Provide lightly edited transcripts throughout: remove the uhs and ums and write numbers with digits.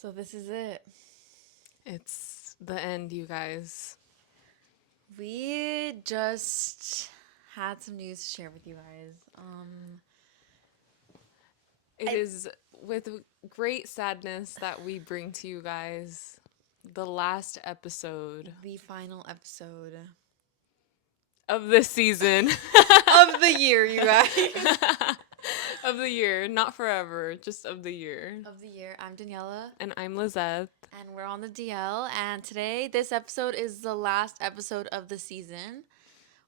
So this is it. It's the end, you guys. We just had some news to share with you guys. It I, is with great sadness that we bring to you guys the last episode the final episode of this season. of the year, you guys. Of the year. Not forever, just of the year. Of the year. I'm Daniella, And I'm Lizeth. and we're on the DL. And today, this episode is the last episode of the season.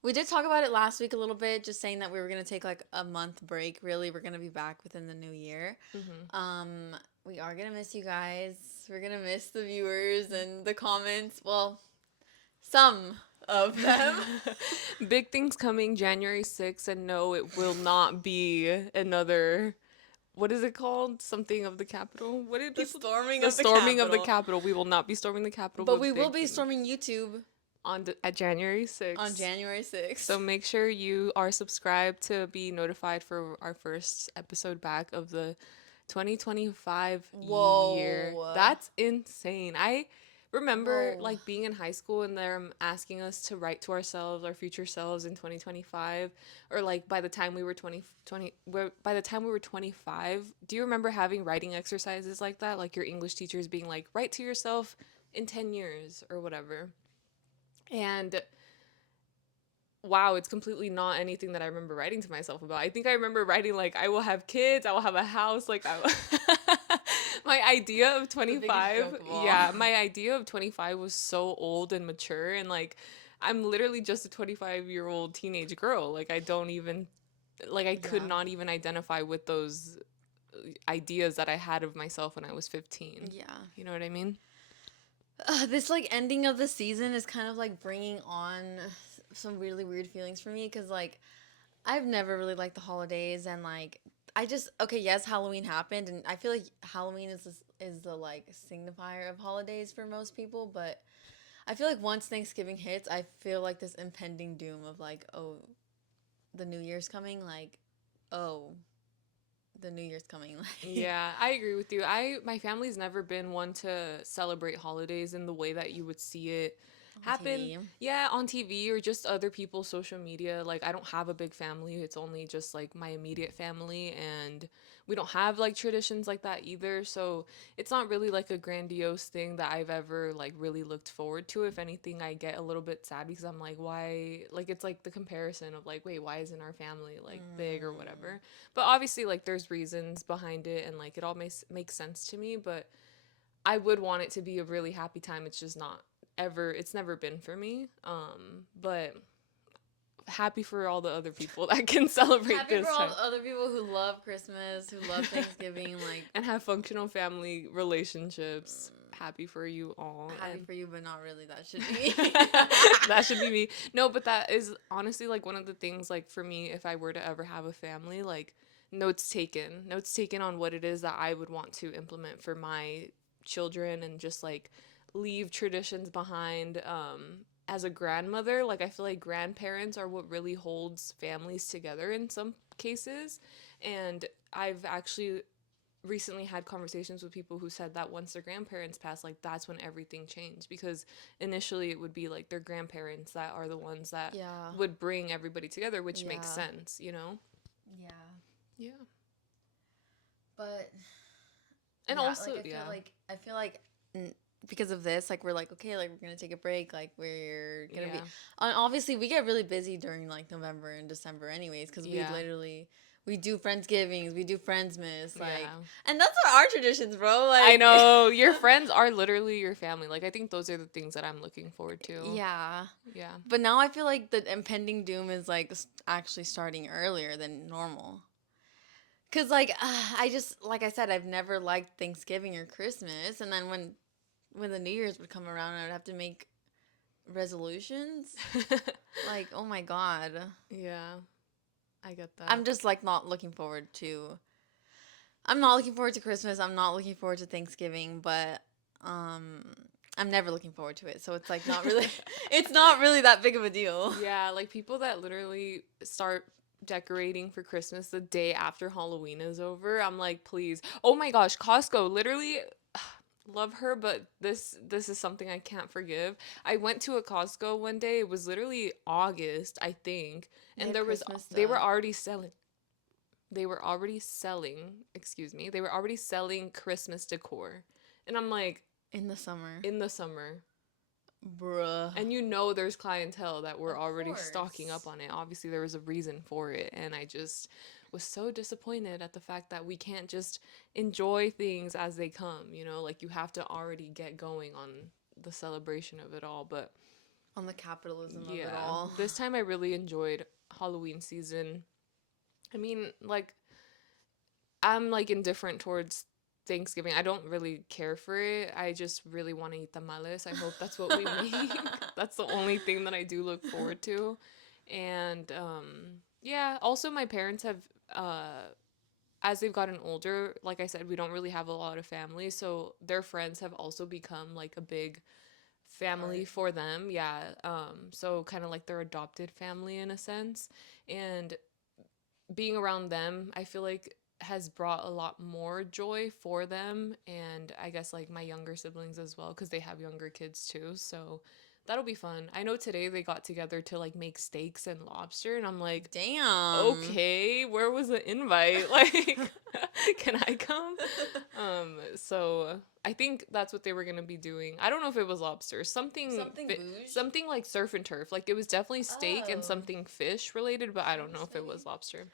We did talk about it last week a little bit, just saying that we were gonna take like a month break. Really, we're gonna be back within the new year. Mm-hmm. Um, we are gonna miss you guys. We're gonna miss the viewers and the comments. Well, some of them. Big things coming January 6th, and no, it will not be another. What is it called? Something of the Capitol. What did The people? storming The of the storming of the Capitol. Capitol. We will not be storming the Capitol, But we will big be things storming YouTube at January 6th. on January 6th. So make sure you are subscribed to be notified for our first episode back of the 2025 year. Whoa. That's insane. I remember Whoa. like being in high school and them asking us to write to ourselves, our future selves in 2025, or like by the time we were 20, by the time we were 25. Do you remember having writing exercises like that? Like your English teachers being like, write to yourself in 10 years or whatever. And wow, it's completely not anything that I remember writing to myself about. I think I remember writing like I will have kids, I will have a house, like I will my idea of The biggest 25, joke of all. yeah, my idea of 25 was so old and mature, and like I'm literally just a 25-year-old teenage girl. Like I don't even like I could Yeah. not even identify with those ideas that I had of myself when I was 15. Yeah. You know what I mean? This like ending of the season is kind of like bringing on some really weird feelings for me because like I've never really liked the holidays and like I just okay yes Halloween happened and I feel like Halloween is the like signifier of holidays for most people, but I feel like once Thanksgiving hits I feel like this impending doom of like, oh, the New Year's coming, like, oh, the New Year's coming. Like, Yeah, I agree with you. My family's never been one to celebrate holidays in the way that you would see it on happen. TV. Yeah, on TV or just other people's social media. Like I don't have a big family. It's only just like my immediate family, and we don't have like traditions like that either. So it's not really like a grandiose thing that I've ever like really looked forward to. If anything, I get a little bit sad because I'm like, why? Like it's like the comparison of like, wait, why isn't our family like big or whatever? But obviously, like there's reasons behind it, and like it all makes sense to me. But I would want it to be a really happy time. It's just not ever. It's never been for me. But happy for all the other people that can celebrate Happy this for all time the other people who love Christmas, who love Thanksgiving, like and have functional family relationships. Happy for you all. happy And for you, but not really. That should be. that should be me. No, but that is honestly like one of the things like for me if I were to ever have a family, like notes taken on what it is that I would want to implement for my children and just like leave traditions behind. As a grandmother, like I feel like grandparents are what really holds families together in some cases. And I've actually recently had conversations with people who said that once their grandparents pass, like that's when everything changed, because initially it would be like their grandparents that are the ones that Yeah. would bring everybody together, which makes Yeah. sense, you know? Yeah. Yeah. But And yeah, also, like yeah. I feel like because of this, like we're like okay, like we're gonna take a break, like we're gonna be. Yeah. And obviously, we get really busy during like November and December, anyways, because we Yeah. literally we do Friendsgivings, we do Friendsmas, like, Yeah. and that's what our traditions, bro. I Like, know your friends are literally your family. Like I think those are the things that I'm looking forward to. yeah. Yeah. But now I feel like the impending doom is like actually starting earlier than normal. Cause like I just like I said I've never liked Thanksgiving or Christmas, and then when the New Year's would come around, I would have to make resolutions. Like, oh my god. Yeah. I get that. I'm just like not looking forward to I'm not looking forward to Christmas. I'm not looking forward to Thanksgiving, but um I'm never looking forward to it. So it's like not really it's not really that big of a deal. Yeah, like people that literally start decorating for Christmas the day after Halloween is over. I'm like, please. Oh my gosh, Costco literally love her, but this is something I can't forgive. I went to a Costco one day. It was literally August, I think, They and have there was Christmas they were stuff already selling they were already selling, excuse me, they were already selling Christmas decor. And I'm like, in the summer. in the summer. Bruh. And there's clientele that were Of already stocking up course. on it. Obviously, there was a reason for it. And I just was so disappointed at the fact that we can't just enjoy things as they come, like you have to already get going on the celebration of it all. But On the capitalism of it yeah, all. this time I really enjoyed Halloween season. I mean, like, I'm like indifferent towards Thanksgiving. I don't really care for it. I just really want to eat tamales. I hope that's what we make. That's the only thing that I do look forward to. And yeah, also my parents have as they've gotten older, like I said, we don't really have a lot of family, so their friends have also become like a big family Part. for them. Yeah. So kind of like their adopted family in a sense. And being around them, I feel like has brought a lot more joy for them, and I guess like my younger siblings as well because they have younger kids too. So that'll be fun. I know today they got together to like make steaks and lobster, and I'm like, Damn. okay, where was the invite? Like, can I come? So I think that's what they were gonna be doing. I don't know if it was lobster, Something bouge. something like surf and turf. Like it was definitely steak and Oh. something fish related, but I don't know Fish if it maybe? was lobster.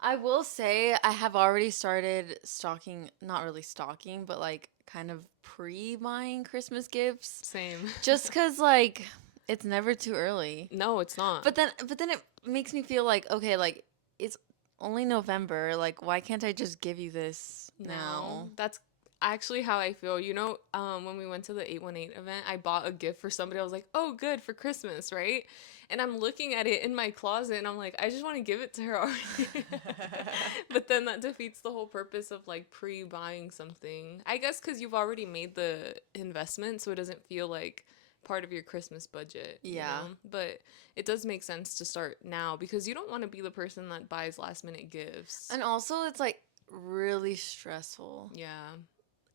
I will say I have already started stocking, not really stocking, but like kind of pre-buying Christmas gifts. Same. Just cuz like it's never too early. No, it's not. But then it makes me feel like okay, like it's only November, like why can't I just give you this Now, now? that's actually how I feel. When we went to the 818 event, I bought a gift for somebody. I was like, oh, good for Christmas, right? And I'm looking at it in my closet and I'm like, I just want to give it to her already. But then that defeats the whole purpose of like pre buying something. I guess because you've already made the investment, so it doesn't feel like part of your Christmas budget, you Yeah. know? But it does make sense to start now because you don't want to be the person that buys last minute gifts. And also it's like really stressful. Yeah.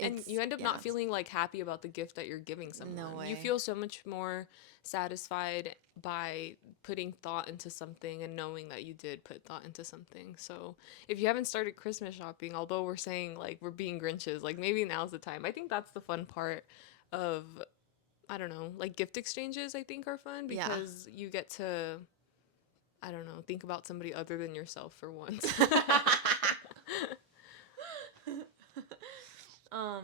And It's you end up yeah, not it's feeling like happy about the gift that you're giving no someone. You way. feel so much more satisfied by putting thought into something and knowing that you did put thought into something. So, if you haven't started Christmas shopping, although we're saying like we're being Grinches, like maybe now's the time. I think that's the fun part of I don't know, like gift exchanges I think are fun Yeah. because you get to I don't know, think about somebody other than yourself for once. um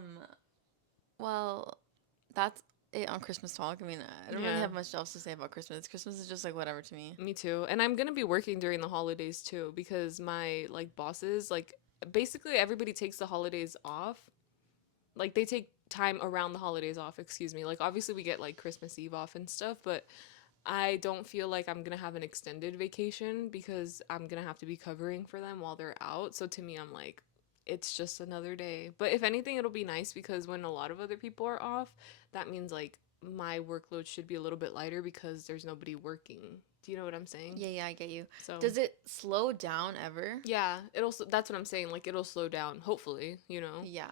well, that's it on Christmas talk. I mean, I don't really Yeah. have much else to say about Christmas. Christmas is just like whatever to me. Me too. And I'm going to be working during the holidays too because my like bosses like basically everybody takes the holidays off. Like they take time around the holidays off, excuse me. Like obviously we get like Christmas Eve off and stuff, but I don't feel like I'm going to have an extended vacation because I'm going to have to be covering for them while they're out. So to me I'm like it's just another day. But if anything it'll be nice because when a lot of other people are off, that means like my workload should be a little bit lighter because there's nobody working. Do you know what I'm saying? Yeah, yeah, I get you. So, Does it slow down ever? yeah, that's what I'm saying. Like it'll slow down, hopefully. Yeah.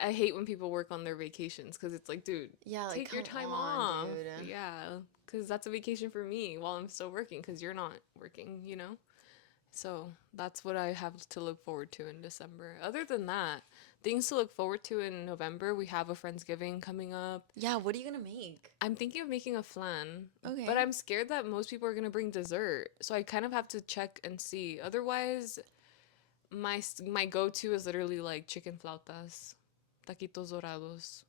I hate when people work on their vacations cuz it's like, dude, Yeah, like take your come time on, off. dude. Yeah, cuz that's a vacation for me while I'm still working cuz you're not working. So, that's what I have to look forward to in December. Other than that, things to look forward to in November, we have a Friendsgiving coming up. Yeah, what are you gonna make? I'm thinking of making a flan, but Okay. I'm scared that most people are going to bring dessert. So I kind of have to check and see. Otherwise, my go-to is literally like chicken flautas, taquitos dorados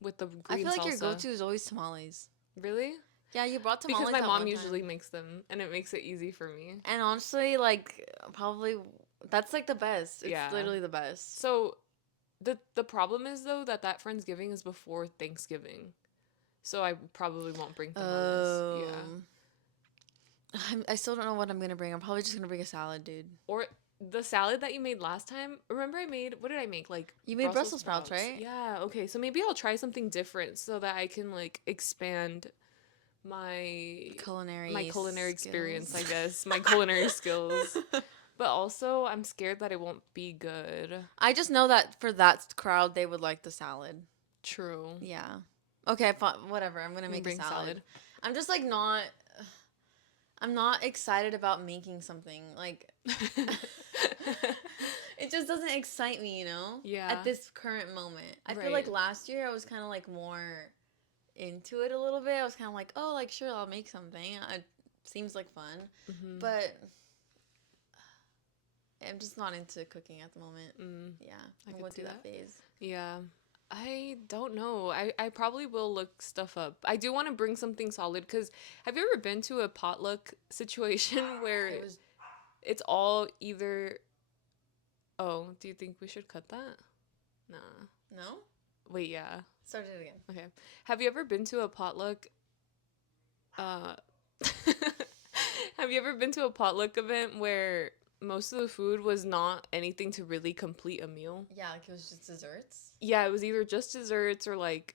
with the I green feel like your salsa. go-to is always tamales. Really? Yeah, you brought Because tamales my that mom one usually time. makes them and it makes it easy for me. And honestly, like probably that's like the best. It's Yeah. literally the best. So the problem is though that Friendsgiving is before Thanksgiving. So I probably won't bring tamales. Yeah. Um, I still don't know what I'm gonna bring. I'm probably just gonna bring a salad, dude. Or the salad that you made last time. Remember I made what did I make? Like You made Brussels Brussels sprouts, sprouts. right? Yeah, okay. So maybe I'll try something different so that I can like expand my my Culinary culinary experience, I skills. guess. My culinary skills. But also I'm scared that it won't be good. I just know that for that crowd, they would like the salad. True. Yeah. Okay, whatever. I'm gonna make a Bring salad. salad. I'm just like not. I'm not excited about making something. Like, it just doesn't excite me, you know? At Yeah. this current moment. I feel like Right. last year I was kind of like more into it a little bit. I was kind of like, oh, like, sure, I'll make something. It seems like fun. Mm-hmm. But I'm just not into cooking at the moment. Mm, Yeah, I I could went see through that that. phase. Yeah. I don't know. I probably will look stuff up. I do want to bring something solid because have you ever been to a potluck situation where It was. it's all either. Oh, do you think we should cut that? Nah. No? Wait, yeah. Start it again. Okay. Have you ever been to a potluck? Uh, have you ever been to a potluck event where most of the food was not anything to really complete a meal? Yeah, like it was just desserts. Yeah, it was either just desserts or like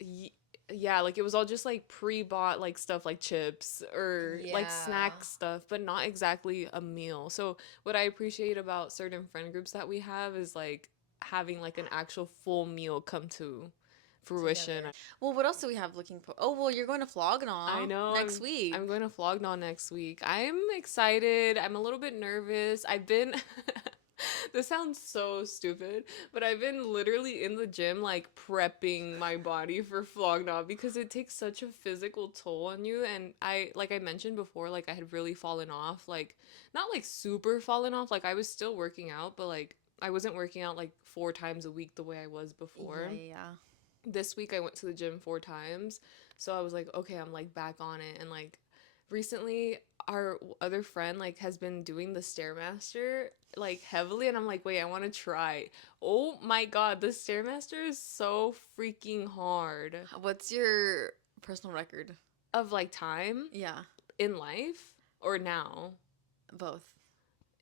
y- yeah, like it was all just like pre-bought like stuff like chips or like Yeah. snack stuff, but not exactly a meal. So what I appreciate about certain friend groups that we have is like having like an actual full meal come to fruition. Together. Well, what else do we have looking for? Oh, well, you're going to I Flognaw know next week. I'm going to Flognaw next week. I'm excited. I'm a little bit nervous. I've been this sounds so stupid, but I've been literally in the gym like prepping my body for Flognaw because it takes such a physical toll on you and I like I mentioned before like I had really fallen off, like not like super fallen off, like I was still working out, but like I wasn't working out like 4 times a week the way I was before. Yeah, yeah. This week I went to the gym 4 times. So I was like, okay, I'm like back on it. And like recently our other friend like has been doing the Stairmaster like heavily and I'm like, wait, I want to try. Oh my god, the Stairmaster is so freaking hard. What's your personal record? Of like time Yeah, in life or now? both.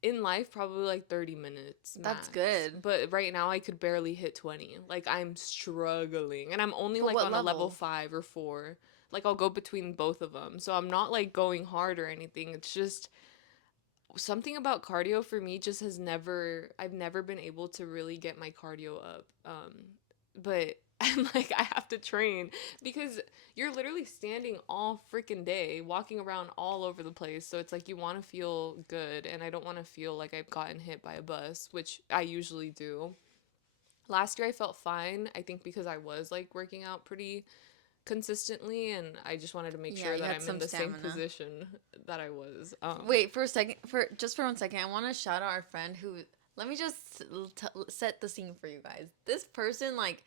In life probably like 30 minutes That's max, good. but right now I could barely hit 20, like I'm struggling and I'm only For like what on a level level? 5 or 4, like I'll go between both of them, so I'm not like going hard or anything. It's just something about cardio for me just has never I've never been able to really get my cardio up. But I'm like I have to train because you're literally standing all freaking day, walking around all over the place. So it's like you want to feel good and I don't want to feel like I've gotten hit by a bus, which I usually do. Last year I felt fine, I think because I was like working out pretty consistently and I just wanted to make Yeah, sure you that had I'm in some the same stamina. position that I was. Wait, for a second, for 1 second, I want to shout out our friend who. Let me just set the scene for you guys. This person like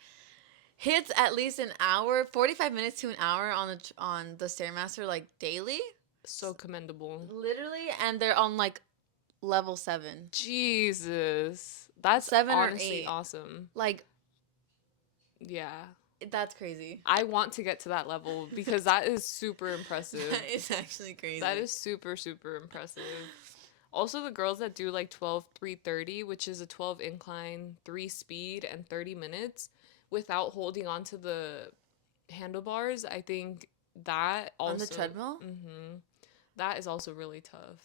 hits at least an hour, 45 minutes to an hour on the stairmaster like daily, So commendable. literally, and they're on like level 7, Jesus. That's 7 or 8. honestly awesome. Like, Yeah. that's crazy. I want to get to that level because that is super impressive. That is actually That crazy. is super, super impressive. Also, the girls that do like 12 330, which is a 12 incline, 3 speed, and 30 minutes without holding on to the handlebars, I think that On the also, treadmill? that is also really tough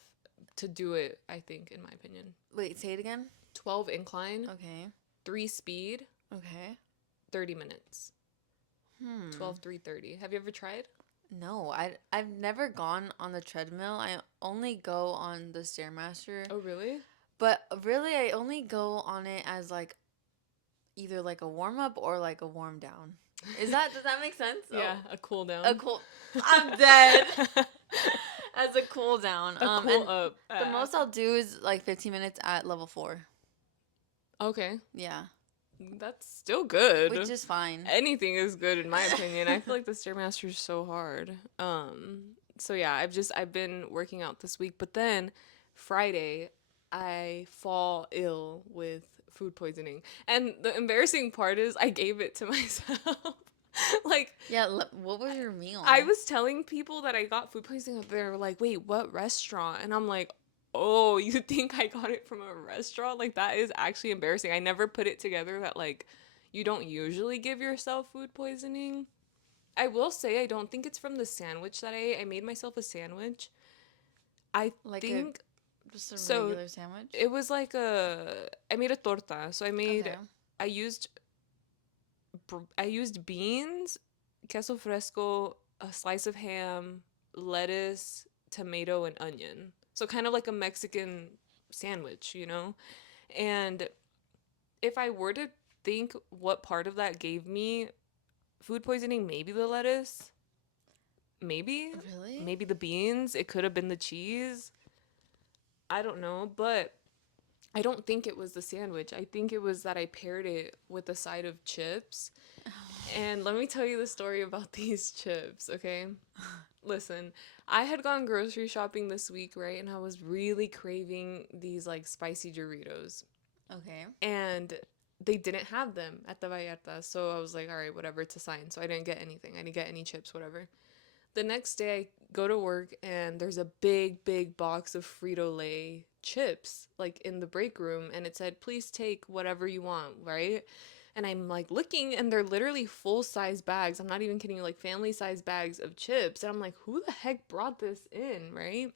to do it, I think, in my opinion. Wait, say it again. 12 incline, Okay. 3 speed, Okay. 30 minutes. Hmm. 12 330. Have you ever tried? No, I've never gone on the treadmill. I only go on the stairmaster. Oh, really? But really, I only go on it as like either like a warm up or like a warm down. Does that make sense? Yeah, Oh, a cool a down. cool. I'm dead. As a cool down. A cool And up. the most I'll do is like 15 minutes at level 4. Okay. Yeah, That's still which good. is fine. Anything is good in my opinion. I feel like the Stairmaster is so hard. So yeah, I've been working out this week, but then Friday I fall ill with food poisoning. And the embarrassing part is I gave it to myself. Like Yeah, what was your meal? I was telling people that I got food poisoning. They were like, "Wait, what restaurant?" And I'm like, "Oh, you think I got it from a restaurant? Like that is actually embarrassing. I never put it together that like you don't usually give yourself food poisoning." I will say I don't think it's from the sandwich that I ate. I made myself a sandwich. I Like a think just a so. regular sandwich? It was like I made a torta. So Okay. I used I used beans, queso fresco, a slice of ham, lettuce, tomato, and onion. So kind of like a Mexican sandwich, you know? And if I were to think what part of that gave me food poisoning, maybe the lettuce, maybe, Really? maybe the beans, it could have been the cheese. I don't know, but I don't think it was the sandwich. I think it was that I paired it with a side of chips. And let me tell you the story about these chips, okay? Listen, I had gone grocery shopping this week, right? And I was really craving these like spicy Doritos. Okay. And they didn't have them at the Vallarta. So I was like, all right, whatever, it's a sign. So I didn't get anything. I didn't get any chips, whatever. The next day, I go to work and there's a big, big box of Frito Lay chips, like in the break room. And it said, please take whatever you want, right? And I'm like looking, and they're literally full size bags. I'm not even kidding you, like family size bags of chips. And I'm like, who the heck brought this in, right?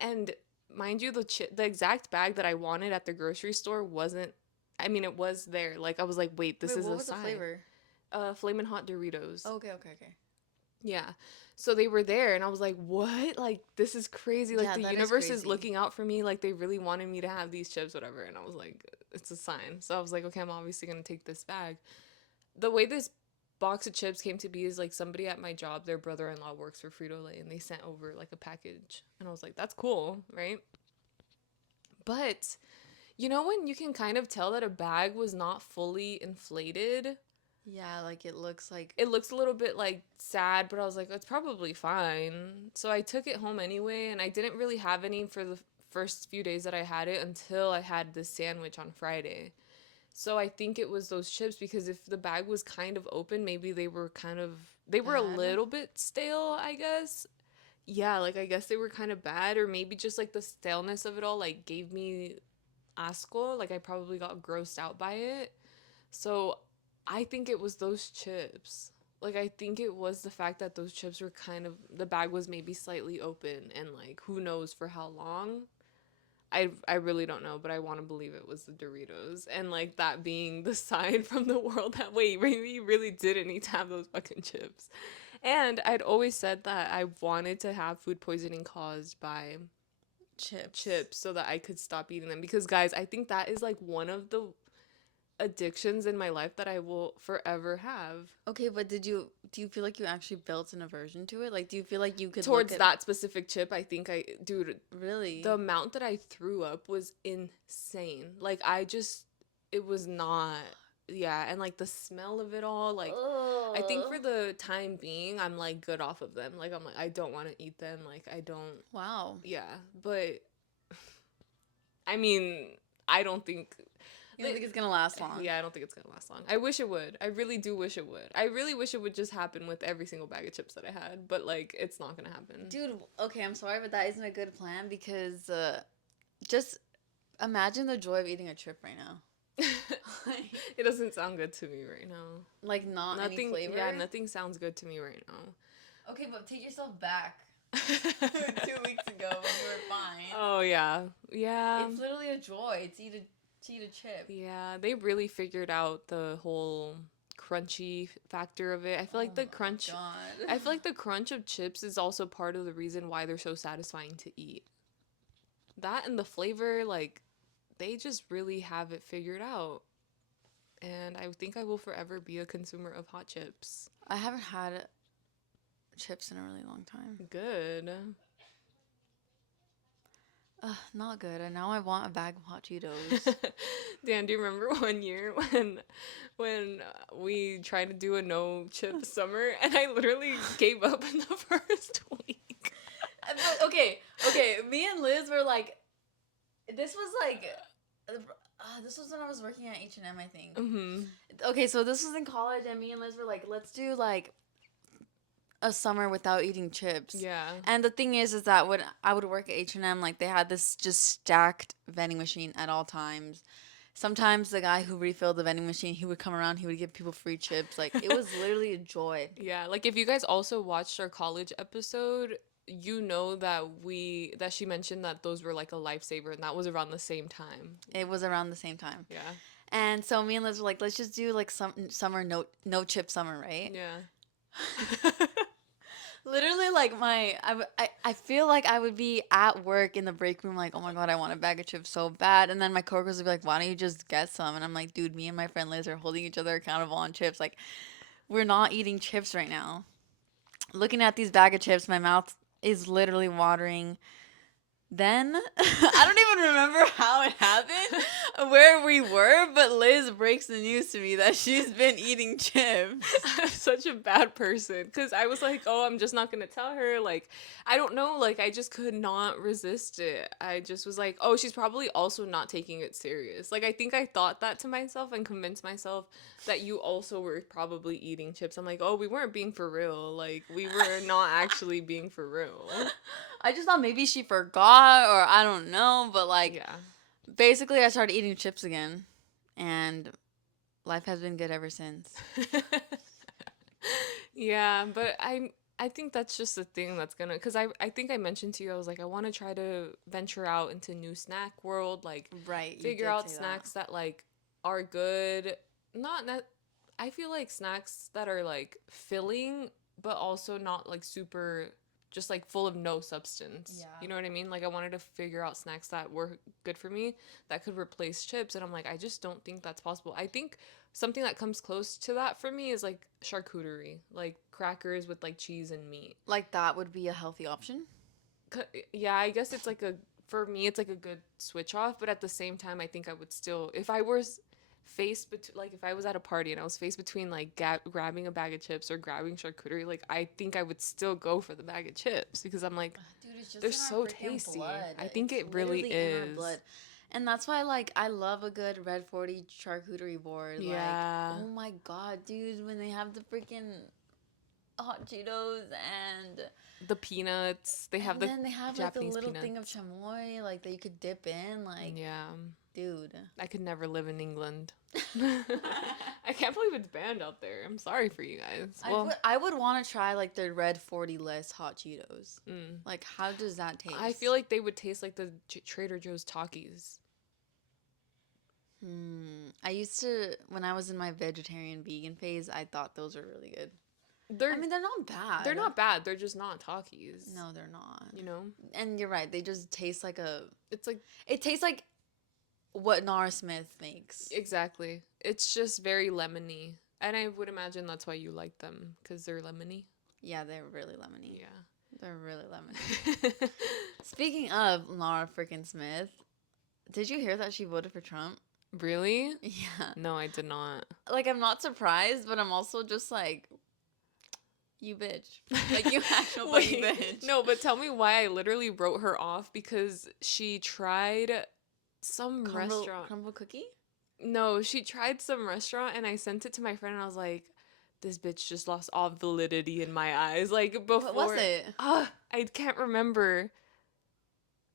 And mind you, the exact bag that I wanted at the grocery store wasn't. I mean, it was there. Like I was like, wait, this Wait, is what a was the sign. flavor? Flamin' Hot Doritos. Okay, okay, okay. Yeah. So they were there and I was like, "What? Like this is crazy. Like Yeah, the that is universe is crazy. looking out for me. Like they really wanted me to have these chips whatever." And I was like, "It's a sign." So I was like, "Okay, I'm obviously going to take this bag." The way this box of chips came to be is like somebody at my job, their brother-in-law works for Frito-Lay and they sent over like a package. And I was like, "That's cool, right?" But you know when you can kind of tell that a bag was not fully inflated? Yeah, like it looks like. It looks a little bit like sad, but I was like, it's probably fine. So I took it home anyway, and I didn't really have any for the first few days that I had it until I had this sandwich on Friday. So I think it was those chips because if the bag was kind of open, maybe they were a Bad? little bit stale, I guess. Yeah, like I guess they were kind of bad, or maybe just like the staleness of it all like gave me asco, like I probably got grossed out by it. So I think it was those chips. Like I think it was the fact that those chips were kind of the bag was maybe slightly open and like who knows for how long. I really don't know, but I want to believe it was the Doritos and like that being the sign from the world that wait, maybe you really didn't need to have those fucking chips. And I'd always said that I wanted to have food poisoning caused by Chips. chips so that I could stop eating them because guys, I think that is like one of the addictions in my life that I will forever have Okay, but do you feel like you actually built an aversion to it? Like, do you feel like you could look towards at that specific chip. I think dude, the really? amount that I threw up was insane. Like, it was not, yeah. And like the smell of it all, like, I think Oh. for the time being, I'm like good off of them. Like, I'm like, I don't want to eat them. Like, I don't, Wow. yeah. But I mean, I don't think You don't think it's gonna last long? yeah, I don't think it's gonna last long. I wish it would. I really do wish it would. I really wish it would just happen with every single bag of chips that I had, but like it's not gonna happen. Dude, okay, I'm sorry, but that isn't a good plan because just imagine the joy of eating a chip right now. It doesn't sound good to me right now. Like not any Nothing, yeah, flavor. nothing sounds good to me right Okay, but take yourself back now. 2 weeks ago when you were fine. Oh yeah, yeah, It's literally a joy to eat a chip. yeah. They really figured out the whole crunchy factor of it. I feel Oh like the my crunch. god. I feel like the crunch of chips is also part of the reason why they're so satisfying to eat. That and the flavor, like they just really have it figured out. And I think I will forever be a consumer of hot chips. I haven't had chips in a really long time. Good. Not good. And now I want a bag of hot Cheetos. Dan, do you remember one year when we tried to do a no chip summer and I literally gave up in the first week? Okay, okay. Me and Liz were like, this was like, this was when I was working at H&M, I think. Mm-hmm. Okay, so this was in college, and me and Liz were like, let's do like a summer without eating chips. Yeah. And the thing is that when I would work at H&M, like they had this just stacked vending machine at all times. Sometimes the guy who refilled the vending machine, he would come around, he would give people free chips. Like it was literally a joy. Yeah, like if you guys also watched our college episode, you know that she mentioned that those were like a lifesaver and that was around the same time. It was around the same time. Yeah. And so me and Liz were like, let's just do like some summer no chip summer, right? Yeah. Literally, like I feel like I would be at work in the break room, like, oh my god, I want a bag of chips so bad, and then my coworkers would be like, why don't you just get some? And I'm like, dude, me and my friend Liz are holding each other accountable on chips. Like, we're not eating chips right now. Looking at these bag of chips, my mouth is literally watering. Then I don't even remember how it happened, where we were, but Liz breaks the news to me that she's been eating chips. I'm such a bad person because I was like, oh, I'm just not gonna tell her. Like, I don't know. Like, I just could not resist it. I just was like, oh, she's probably also not taking it serious. Like, I think I thought that to myself and convinced myself that you also were probably eating chips. I'm like, oh, we weren't being for real. Like, we were not actually being for real. I just thought maybe she forgot or I don't know, but like Yeah. basically I started eating chips again and life has been good ever since. Yeah, but I think that's just the thing that's gonna because I think I mentioned to you I was like I want to try to venture out into new snack world, like Right, you figure did out say that. snacks that like are good, not that I feel like snacks that are like filling but also not like super just like full of no substance. Yeah. You know what I mean? Like I wanted to figure out snacks that were good for me that could replace chips and I'm like I just don't think that's possible. I think something that comes close to that for me is like charcuterie, like crackers with like cheese and meat. Like that would be a healthy option? Yeah, I guess it's like a for me it's like a good switch off, but at the same time I think I would still if I was faced between like if I was at a party and I was faced between like grabbing a bag of chips or grabbing charcuterie, like I think I would still go for the bag of chips because I'm like Dude, it's they're just in our so freaking tasty. blood. I think It's it really literally in our is. blood. And that's why like I love a good Red 40 charcuterie board. Like, Yeah. oh my god, dude, when they have the freaking hot Cheetos The peanuts, they have and the then they have like the Japanese little thing of peanuts. chamoy like that you could dip in like Yeah. dude. I could never live in England. I can't believe it's banned out there. I'm sorry for you guys. Well, I would want to try like the Red 40 less hot Cheetos. mm, Like how does that I taste? feel like they would taste like the Trader Joe's Takis. I used to when I was in my vegetarian vegan phase, I thought those were really good. I They're mean, they're not bad. they're not bad. They're just not Takis. No, they're not. You know, And you're right. They just taste like a. it's like It tastes like what Nara Smith makes. exactly. It's just very lemony, and I would imagine that's why you like them because they're lemony. Yeah, they're really lemony. Yeah. They're really lemony. Speaking of Nara freaking Smith, did you hear that she voted for Trump? Really? Yeah. No, I did not. Like, I'm not surprised, but I'm also just like, you bitch. Like, you actual fucking bitch. No, but tell me why I literally wrote her off because she tried some restaurant. Crumble cookie? No, she tried some restaurant and I sent it to my friend and I was like, this bitch just lost all validity in my eyes. Like before. What was it? I can't remember.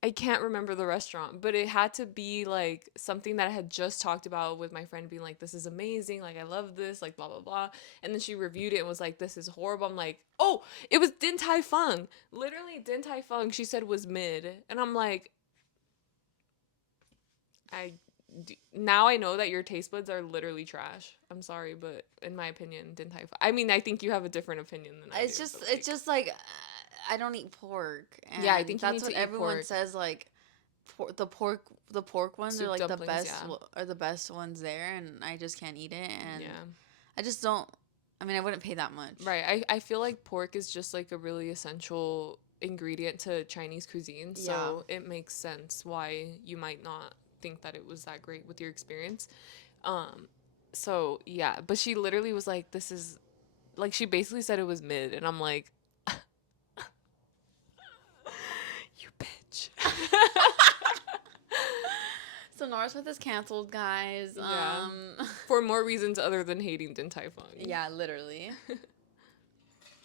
I can't remember the restaurant, but it had to be like something that I had just talked about with my friend being like, this is amazing. Like, I love this, like, blah, blah, blah. And then she reviewed it and was like, this is horrible. I'm like, oh, it was Din Tai Fung. Literally, Din Tai Fung, she said was mid. And I'm like, now I know that your taste buds are literally trash. I'm sorry, but in my opinion, Din Tai Fung. I mean, I think you have a different opinion than I It's do. just, But, it's just like, I don't eat pork. And yeah, I think you that's need what to eat everyone pork. says. Like, the pork ones are Soup like dumplings, yeah. are the best ones there, and I just can't eat it. And Yeah. I just don't. I mean, I wouldn't pay that much. Right. I feel like pork is just like a really essential ingredient to Chinese cuisine. So it makes sense why you might not think that it was that great with your experience. So yeah, but she literally was like, this is like she basically said it was mid and I'm like you bitch. So Nora Smith is canceled, guys. Yeah. For more reasons other than hating Din Tai Fung. Yeah, literally. Sorry,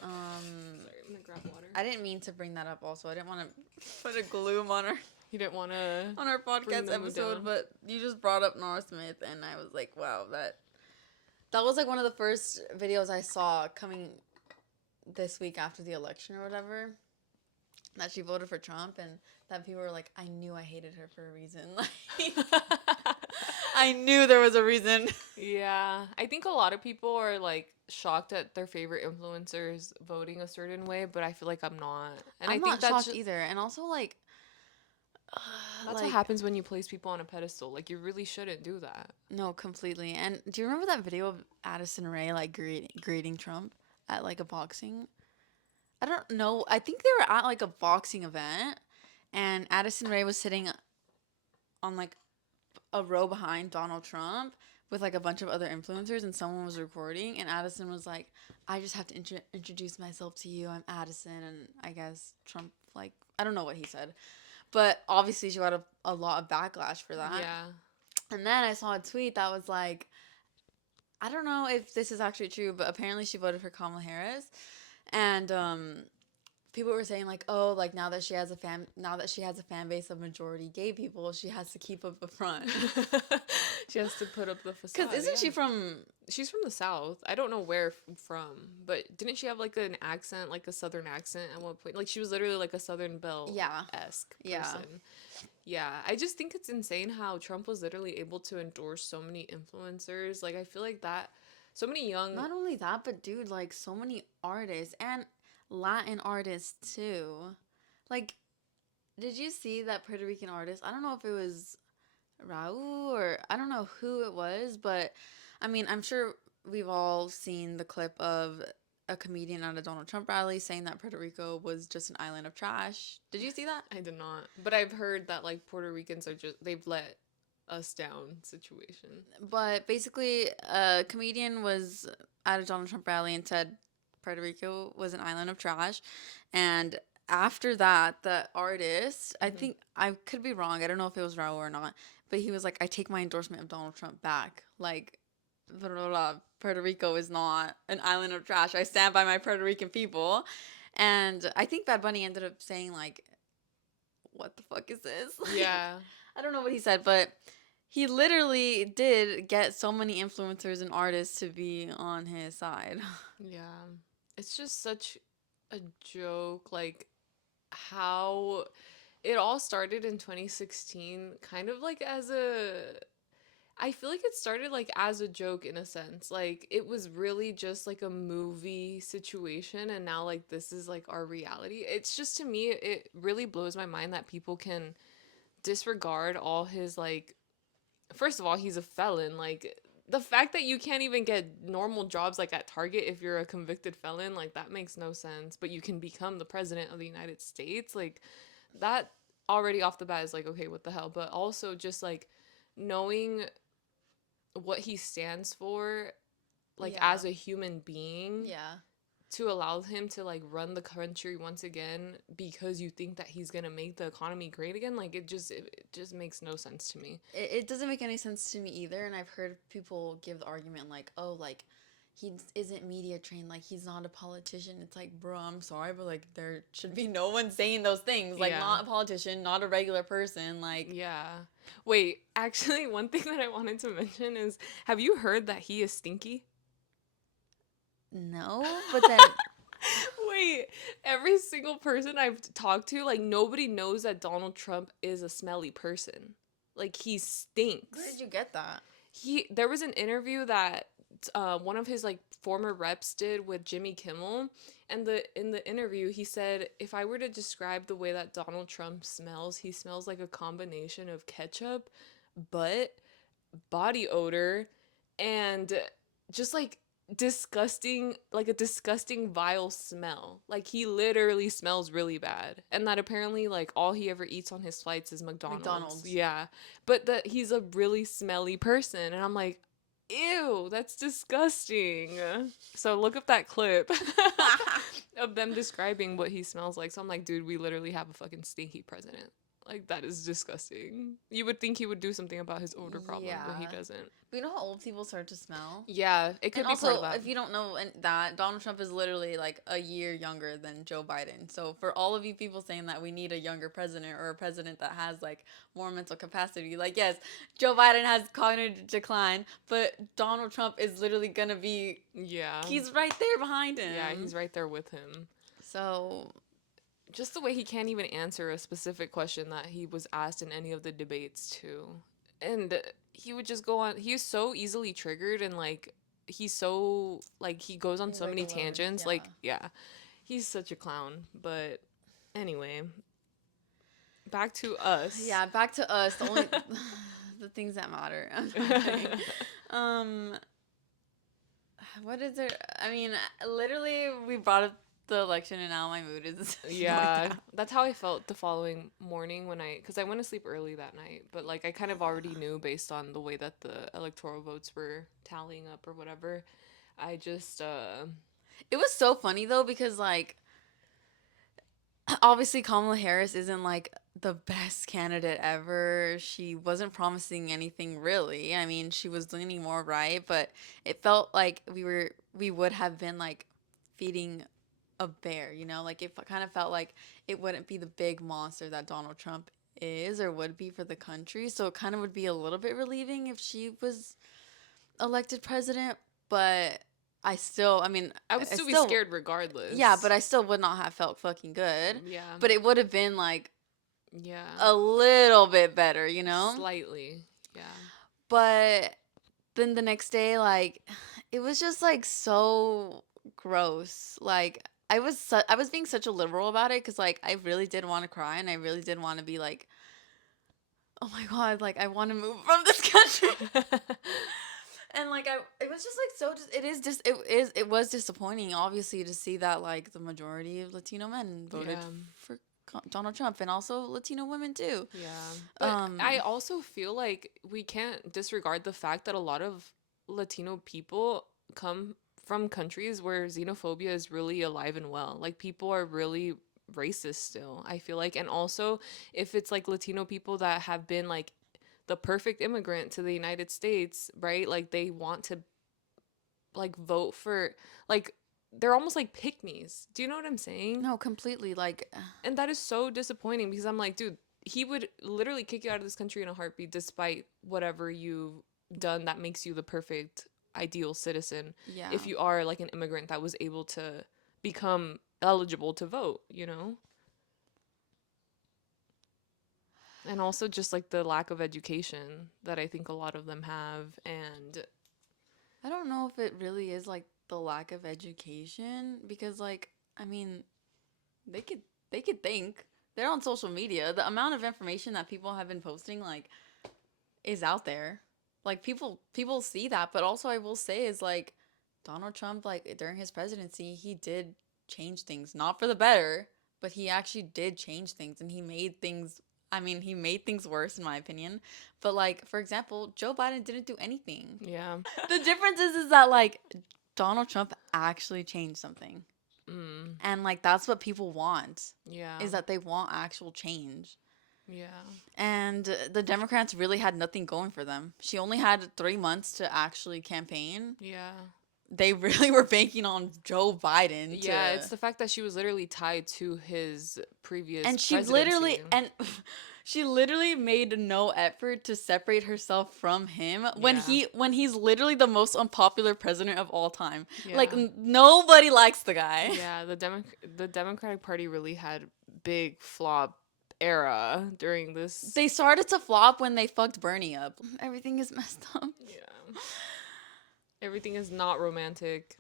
I'm gonna grab water. I didn't mean to bring that up. Also, I didn't want to put a gloom on our You didn't want to podcast episode, but you just brought up Nora Smith, and I was like, wow, that was like one of the first videos I saw coming this week after the election or whatever. That she voted for Trump, and that people were like, I knew I hated her for a reason. Like, I knew there was a reason. Yeah, I think a lot of people are like shocked at their favorite influencers voting a certain way, but I feel like I'm not. And I I'm think not that's shocked just, either. And also, like, that's what like, happens when you place people on a pedestal. Like you really shouldn't do that. no, completely. And do you remember that video of Addison Rae, like, greeting Trump at, like, a boxing? I don't know. I think they were at, like, a boxing event, and Addison Rae was sitting on, like, a row behind Donald Trump with like a bunch of other influencers, and someone was recording, and Addison was like, I just have to introduce myself to you, I'm Addison. And I guess Trump, like, I don't know what he said, but obviously she got a lot of backlash for that. Yeah. And then I saw a tweet that was like, I don't know if this is actually true, but apparently she voted for Kamala Harris. And people were saying like, oh, like now that she has a fan base of majority gay people, she has to keep up the front. She has to put up the Cause facade. isn't Yeah. she from? She's from the South. I don't know where from, but didn't she have like an accent, like a Southern accent at one point? Like she was literally like a Southern Belle Yeah, esque yeah. person. Yeah, I just think it's insane how Trump was literally able to endorse so many influencers. Like I feel like that, so many young. Not only that, but dude, like so many artists and Latin artists too. Like, did you see that Puerto Rican artist? I don't know if it was Raul or I don't know who it was, but I mean, I'm sure we've all seen the clip of a comedian at a Donald Trump rally saying that Puerto Rico was just an island of trash. Did you see that? I did not, but I've heard that like Puerto Ricans are just they've let us down situation. But basically, a comedian was at a Donald Trump rally and said Puerto Rico was an island of trash. And after that, the artist, I Hmm. think I could be wrong. I don't know if it was Raul or not, but he was like, I take my endorsement of Donald Trump back. Like, blah, blah, blah, Puerto Rico is not an island of trash. I stand by my Puerto Rican people. And I think Bad Bunny ended up saying, like, what the fuck is this? Like, Yeah, I don't know what he said, but he literally did get so many influencers and artists to be on his side. yeah. It's just such a joke. Like how it all started in 2016, kind of like as a. I feel like it started like as a joke in a sense. Like it was really just like a movie situation, and now like this is like our reality. It's just to me, it really blows my mind that people can disregard all his like first of all, he's a felon. Like the fact that you can't even get normal jobs like at Target if you're a convicted felon, like that makes no sense. But you can become the president of the United States. Like that already off the bat is like, okay, what the hell? But also just like knowing what he stands for, like Yeah. as a human being, Yeah. to allow him to like run the country once again because you think that he's gonna make the economy great again, like it just makes no sense to me. It doesn't make any sense to me either. And I've heard people give the argument like, oh, like, he isn't media trained. Like, he's not a politician. It's like, bro, I'm sorry, but like, there should be no one saying those things. Like, Yeah. not a politician, not a regular person. Like, Yeah. Wait, actually, one thing that I wanted to mention is have you heard that he is stinky? no. But then, Wait, every single person I've talked to, like, nobody knows that Donald Trump is a smelly person. Like, he where stinks. did you get that? There was an interview that one of his like former reps did with Jimmy Kimmel, and the in the interview he said if I were to describe the way that Donald Trump smells, he smells like a combination of ketchup, butt, body odor, and just like a disgusting vile smell. Like he literally smells really bad. And that apparently like all he ever eats on his flights is McDonald's. McDonald's. Yeah. But that he's a really smelly person and I'm like, "Ew, that's disgusting." So look up that clip of them describing what he smells like. So I'm like, "Dude, we literally have a fucking stinky president." Like that is disgusting. You would think he would do something about his odor problem, but he Yeah. doesn't. But you know how old people start to smell? Yeah, it And could be part of also, that. if you don't know that, Donald Trump is literally like a year younger than Joe Biden. So for all of you people saying that we need a younger president or a president that has like more mental capacity, like yes, Joe Biden has cognitive decline, but Donald Trump is literally gonna be Yeah. he's right there behind Yeah, him. he's right there with him. So Just the way he can't even answer a specific question that he was asked in any of the debates too. and he would just go on. He's so easily triggered, and like he's so like he goes on so many Regular, tangents. yeah. Like yeah, he's such a clown. But anyway, back to us. Yeah, back to us. The only the things that matter. I'm not kidding. Um, what is there? I mean, literally, we brought up the election, and now my mood is going Yeah, down. that's how I felt the following morning when because I went to sleep early that night, but like I kind of already knew based on the way that the electoral votes were tallying up or whatever. I just, It was so funny though because like obviously Kamala Harris isn't like the best candidate ever. She wasn't promising anything really. I mean, she was leaning more right, but it felt like we would have been like feeding a bear, you know? Like it kind of felt like it wouldn't be the big monster that Donald Trump is or would be for the country. So it kind of would be a little bit relieving if she was elected president, but I mean, I would I still be still scared yeah, but regardless. I still would not have felt fucking good. Yeah, But it would have been like yeah, a little bit better, you know? slightly. Yeah, But then the next day, like, it was just like so gross. Like, I was being such a liberal about it because like I really did want to cry and I really did want to be like, oh my god, like I want to move from this country. And like it was just like so. It was disappointing, obviously, to see that like the majority of Latino men voted yeah, for Donald Trump, and also Latino women too. yeah. But I Um, also feel like we can't disregard the fact that a lot of Latino people come from countries where xenophobia is really alive and well. Like people are really racist still, I feel like. And also, if it's like Latino people that have been like the perfect immigrant to the United States, right? Like they want to like vote for like they're almost like pick me's. Do you know what I'm saying? no, completely. Like, And that is so disappointing because I'm like, dude, he would literally kick you out of this country in a heartbeat despite whatever you've done that makes you the perfect ideal citizen yeah, if you are like an immigrant that was able to become eligible to vote, you know? And also just like the lack of education that I think a lot of them have and I don't know if it really is like the lack of education because like I mean they could they could think they're on social media. The amount of information that people have been posting like is out there. Like people see that, but also I will say is like Donald Trump like during his presidency, he did change things, not for the better, but he actually did change things and he made things I mean, he made things worse in my opinion. But like for example, Joe Biden didn't do anything. yeah. The difference is that like Donald Trump actually changed something. Mm, And like that's what people want yeah. is that they want actual change. Yeah. And the Democrats really had nothing going for them. She only had 3 months to actually campaign. Yeah. They really were banking on Joe Biden Yeah, it's to, the fact that she was literally tied to his previous and she literally presidency. and she literally made no effort to separate herself from him Yeah. when he's literally the most unpopular president of all time. Like Yeah. nobody likes the guy. Yeah, the Democratic Party really had big flop era during this. They started to flop when they fucked Bernie up. Everything is messed up. Yeah. Everything is not romantic.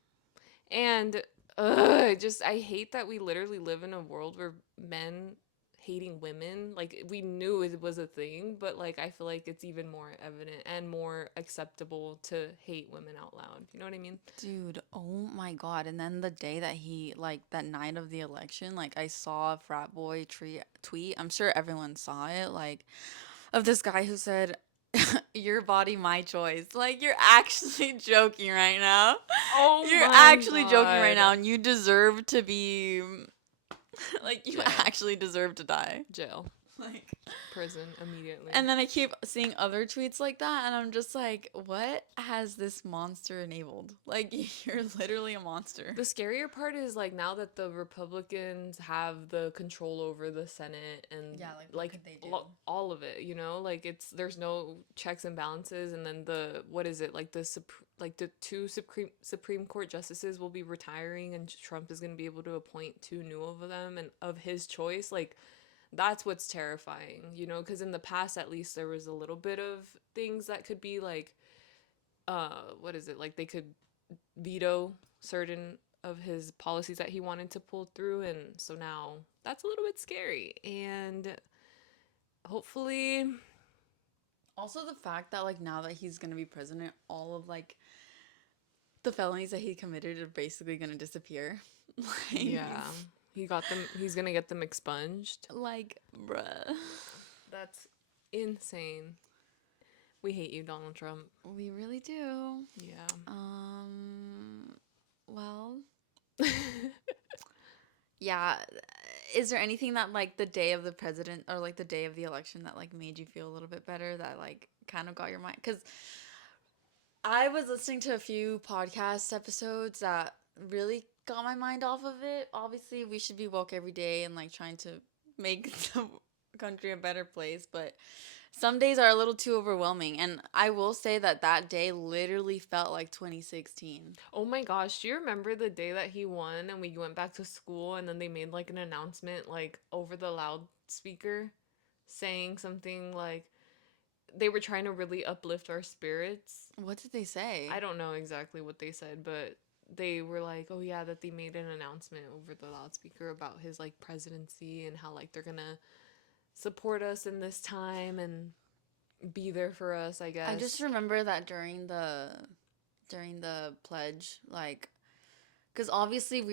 And just I hate that we literally live in a world where men hating women, like we knew it was a thing, but like I feel like it's even more evident and more acceptable to hate women out loud. You know what I mean? Dude, oh my god. And then the day that like that night of the election, like I saw a frat boy tweet. I'm sure everyone saw it, like of this guy who said, your body, my choice. Like you're actually joking right now. Oh You're my actually joking right now, god. and you deserve to be like you Jail. actually deserve to die. Jail. Like Prison immediately. and then I keep seeing other tweets like that, and I'm just like, what has this monster enabled? Like, you're literally a monster. The scarier part is like now that the Republicans have the control over the Senate and Yeah, like, what like could they do? all of it, you know, like it's there's no checks and balances, and then the what is it like like the two Supreme Court justices will be retiring, and Trump is going to be able to appoint two new of them and of his choice. Like That's what's terrifying, you know, because in the past, at least, there was a little bit of things that could be like, what is it? Like they could veto certain of his policies that he wanted to pull through. And so now that's a little bit scary. And hopefully, Also, the fact that like now that he's gonna be president, all of like the felonies that he committed are basically gonna disappear. like, yeah, he's gonna get them expunged. bruh. That's insane. We hate you, Donald Trump. We really do. Yeah. Well, yeah. Is there anything that like the day of the president or like the day of the election that like made you feel a little bit better that like kind of got your mind? Because I was listening to a few podcast episodes that really got my mind off of it. Obviously, we should be woke every day and like trying to make the country a better place, but some days are a little too overwhelming. And I will say that that day literally felt like 2016. Oh my gosh, do you remember the day that he won and we went back to school and then they made like an announcement like over the loudspeaker saying something like they were trying to really uplift our spirits? What did they say? I don't know exactly what they said, but they were like, "Oh yeah, that they made an announcement over the loudspeaker about his like presidency and how like they're going to support us in this time and be there for us, I I just guess." remember that during the pledge, like, because obviously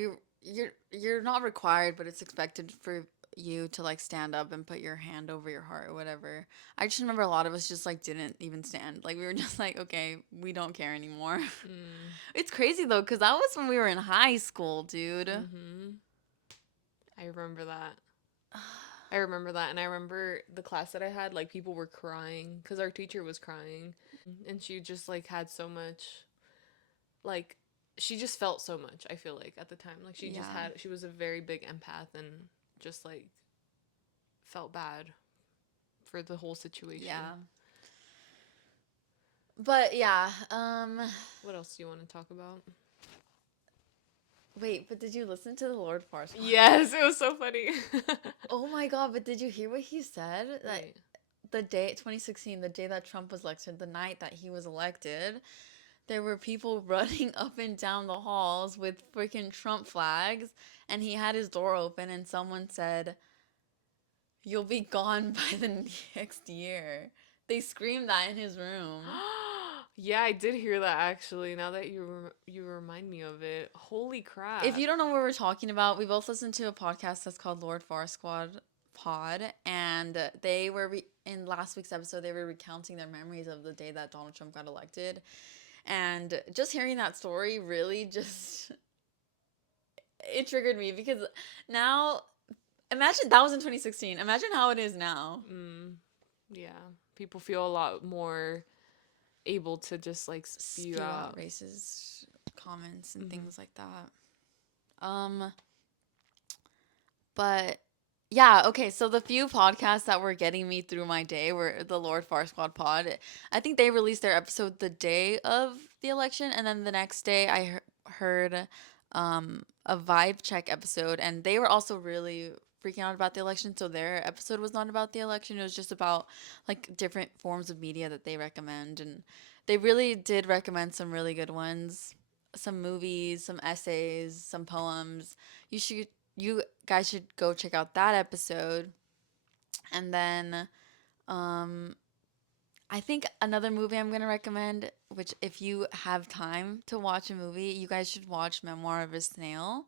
you're not required, but it's expected for you to like stand up and put your hand over your heart or whatever. I just remember a lot of us just like didn't even stand. Like we were just like, okay, we don't care anymore. Mm. It's crazy though, because that was when we were in high school, dude. Mhm. I remember that. I remember that. And I remember the class that I had, like, people were crying because our teacher was crying. And she just, like, had so much, like, she just felt so much, I feel like, at the time. Like, Yeah. she was a very big empath and just, like, felt bad for the whole situation. Yeah. But yeah, What else do you want to talk about? wait, but did you listen to the Lord Farce? Yes, it was so funny. Oh my god, but did you hear what he said? That Wait. the day 2016, the day that Trump was elected, the night that he was elected, there were people running up and down the halls with freaking Trump flags, and he had his door open, and someone said, "You'll be gone by the next year." They screamed that in his room. Yeah, I did hear that actually. Now that you remind me of it. Holy If crap. you don't know what we're talking about, we both listened to a podcast that's called Lord Far Squad Pod, and they were in last week's episode. They were recounting their memories of the day that Donald Trump got elected, and just hearing that story really just it triggered me because now imagine that was in 2016. Imagine how it is now. Mm, yeah. People feel a lot more able to just like spew Spew out out. racist comments and Hmm. things like that. But yeah, okay. So the few podcasts that were getting me through my day were the Lord Far Squad pod. I think they released their episode the day of the election, and then the next day I heard a vibe check episode, and they were also really freaking out about the election. So their episode was not about the election; it was just about like different forms of media that they recommend, and they really did recommend some really good ones, some movies, some essays, some poems. You guys should go check out that episode. And then um I think another movie I'm going to recommend, which if you have time to watch a movie, you guys should watch Memoir of a Snail.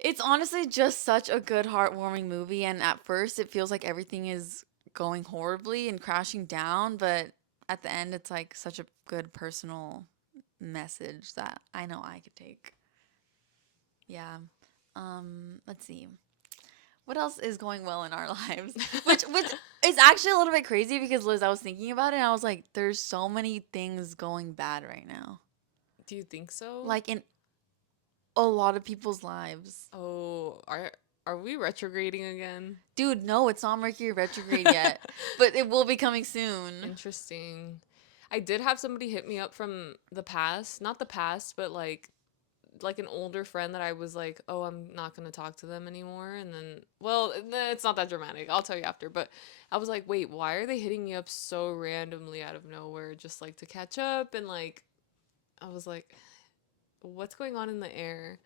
It's honestly just such a good heartwarming movie, and at first it feels like everything is going horribly and crashing down, but at the end it's like such a good personal message that I know I could take. Yeah. Let's see. What else is going well in our lives? Which is actually a little bit crazy because Liz, I was thinking about it and I was like, there's so many things going bad right now. Do you think so? Like in a lot of people's lives. Oh, are we retrograding again? Dude, no, it's not Mercury retrograde yet, but it will be coming soon. Interesting. I did have somebody hit me up from the past, not the past, but like like an older friend that I was like, oh, I'm not gonna talk to them anymore. And then, well, it's not that dramatic. I'll tell you after. But I was like, wait, why are they hitting me up so randomly out of nowhere, just like to catch up? And like, I was like, what's going on in the air?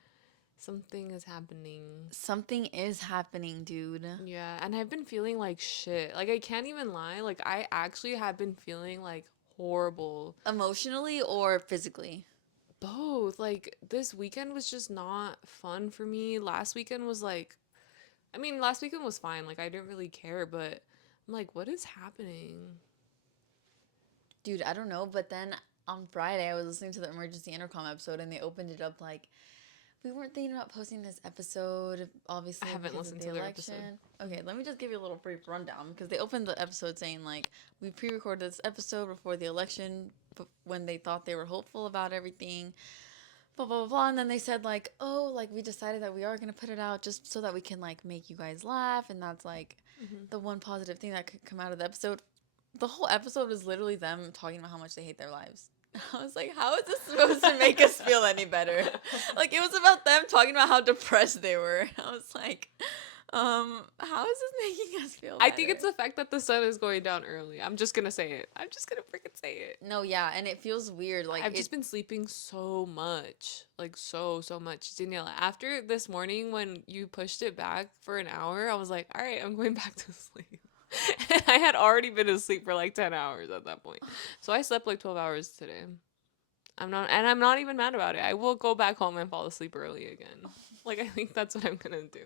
Something is happening. Something is happening, dude. Yeah, and I've been feeling like shit. Like, I can't even lie. Like, I actually have been feeling like horrible. Emotionally or physically? Both. Like, this weekend was just not fun for me. Last weekend was like, I mean, last weekend was fine. Like, I didn't really care, but I'm like, what is happening? Dude, I don't know, but then on Friday I was listening to the emergency intercom episode and they opened it up like we weren't thinking about posting this episode, I obviously, haven't because of listened the to their election. episode. Okay, let me just give you a little brief rundown because they opened the episode saying, like, we pre recorded this episode before the election when they thought they were hopeful about everything, blah, blah, blah, blah. And then they said, like, oh, like, we decided that we are going to put it out just so that we can, like, make you guys laugh. And that's, like, Mm-hmm. the one positive thing that could come out of the episode. The whole episode was literally them talking about how much they hate their lives. I was like, how is this supposed to make us feel any better? Like, it was about them talking about how depressed they were. I was like, how is this making us feel I better? think it's the fact that the sun is going down early. I'm just gonna say it. I'm just gonna freaking say it. No, yeah, and it feels weird. Like, I've just been sleeping so much. Like, so much. Daniela, after this morning when you pushed it back for an hour, I was like, all right, I'm going back to sleep. And I had already been asleep for like 10 hours at that point. So I slept like 12 hours today. I'm not even mad about it. I will go back home and fall asleep early again. Like, I think that's what I'm gonna do.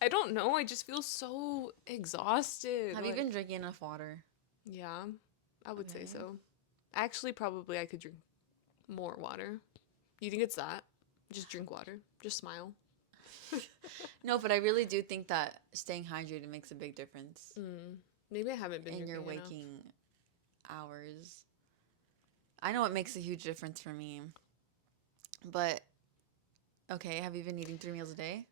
I don't know. I just feel so exhausted. Have like, you been drinking enough water? Yeah, I would say Okay. so. Actually, probably I could drink more water. You think it's that? Just drink water. Just smile. No, but I really do think that staying hydrated makes a big difference Maybe I haven't been in drinking your enough. waking hours. I know it makes a huge difference for me. But, okay, have you been eating 3 meals a day?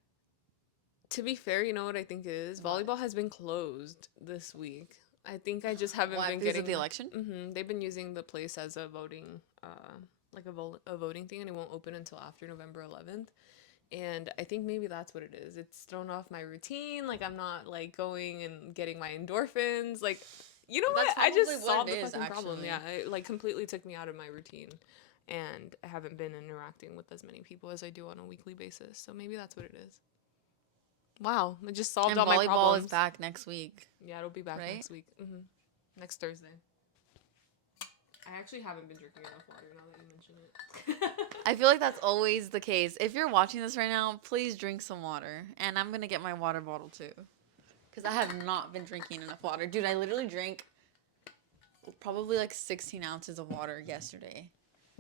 To be fair, you know what I think it is? What? Volleyball has been closed this week. I think I just haven't Why? been Because getting of the election? They've been using the place as a voting, like a voting thing, and it won't open until after November 11th. And I think maybe that's what it is. It's thrown off my routine. Like, I'm not like going and getting my endorphins. Like, you know That's what? I probably just what solved it the is, fucking problem. actually. Yeah, it like completely took me out of my routine, and I haven't been interacting with as many people as I do on a weekly basis. So maybe that's what it is. Wow, I just solved And all my volleyball problems. is back next week, Yeah, it'll be back right? next week. Next Thursday. I actually haven't been drinking enough water now that you mention it. I feel like that's always the case. If you're watching this right now, please drink some water. And I'm going to get my water bottle too. Because I have not been drinking enough water. Dude, I literally drank probably like 16 ounces of water yesterday.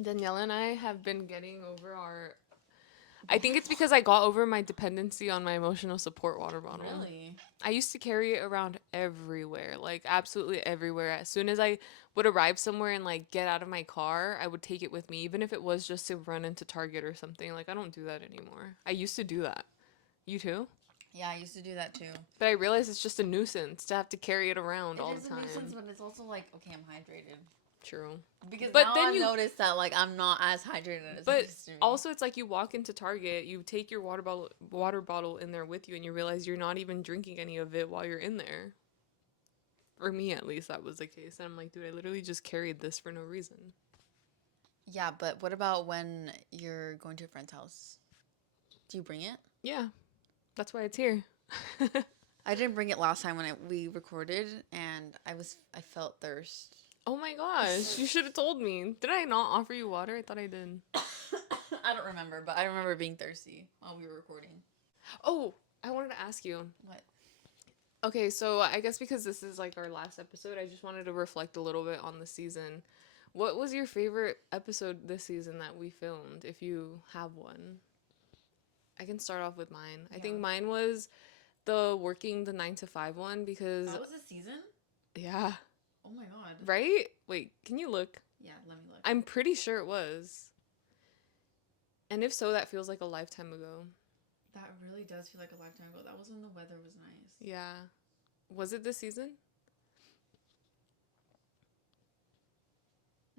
Daniella and I have been getting over our. I think it's because I got over my dependency on my emotional support water bottle. Really? I used to carry it around everywhere, like absolutely everywhere. As soon as I would arrive somewhere and like get out of my car, I would take it with me, even if it was just to run into Target or something. Like, I don't do that anymore. I used to do that. You too? Yeah, I used to do that too. But I realize it's just a nuisance to have to carry it around all the time. It is a nuisance, but it's also like, okay, I'm hydrated. True. Because But now then I've you- noticed that like I'm not as hydrated as I But used to be. also, it's like you walk into Target, you take your water bottle in there with you, and you realize you're not even drinking any of it while you're in there. For me, at least, that was the case. And I'm like, dude, I literally just carried this for no reason. Yeah, but what about when you're going to a friend's house? Do you bring it? Yeah, that's why it's here. I didn't bring it last time when we recorded, and I felt thirst. Oh my gosh, you should have told me. Did I not offer you water? I thought I did. I don't remember, but I remember being thirsty while we were recording. Oh, I wanted to ask you. What? Okay, so I guess because this is like our last episode, I just wanted to reflect a little bit on the season. What was your favorite episode this season that we filmed, if you have one? I can start off with mine. I think mine was the working the 9 to 5 one because That was a season? yeah, Oh my god. right? Wait, can you look? Yeah, let me look. I'm pretty sure it was. And if so, that feels like a lifetime ago. That really does feel like a lifetime ago. That was when the weather was nice. Yeah. Was it this season?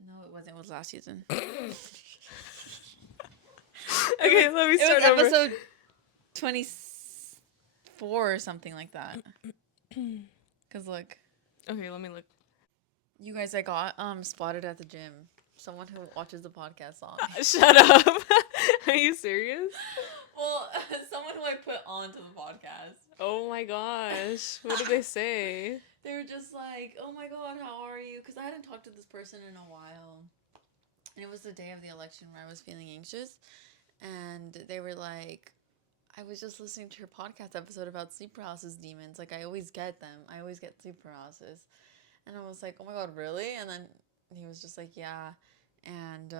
No, it wasn't. It was last season. Okay, let me it was start over. episode 24 or something like that. Cause look, Okay, let me look. you guys, I got spotted at the gym. Someone who watches the podcast saw me. Shut up. Are you serious? Well, someone who I put onto the podcast. Oh my gosh. What did they say? They were just like, "Oh my god, how are you?" Because I hadn't talked to this person in a while, and it was the day of the election where I was feeling anxious, and they were like, "I was just listening to your podcast episode about sleep paralysis demons. Like I always get them. I always get sleep paralysis." And I was like, "Oh my god, really?" And then he was just like, "Yeah," and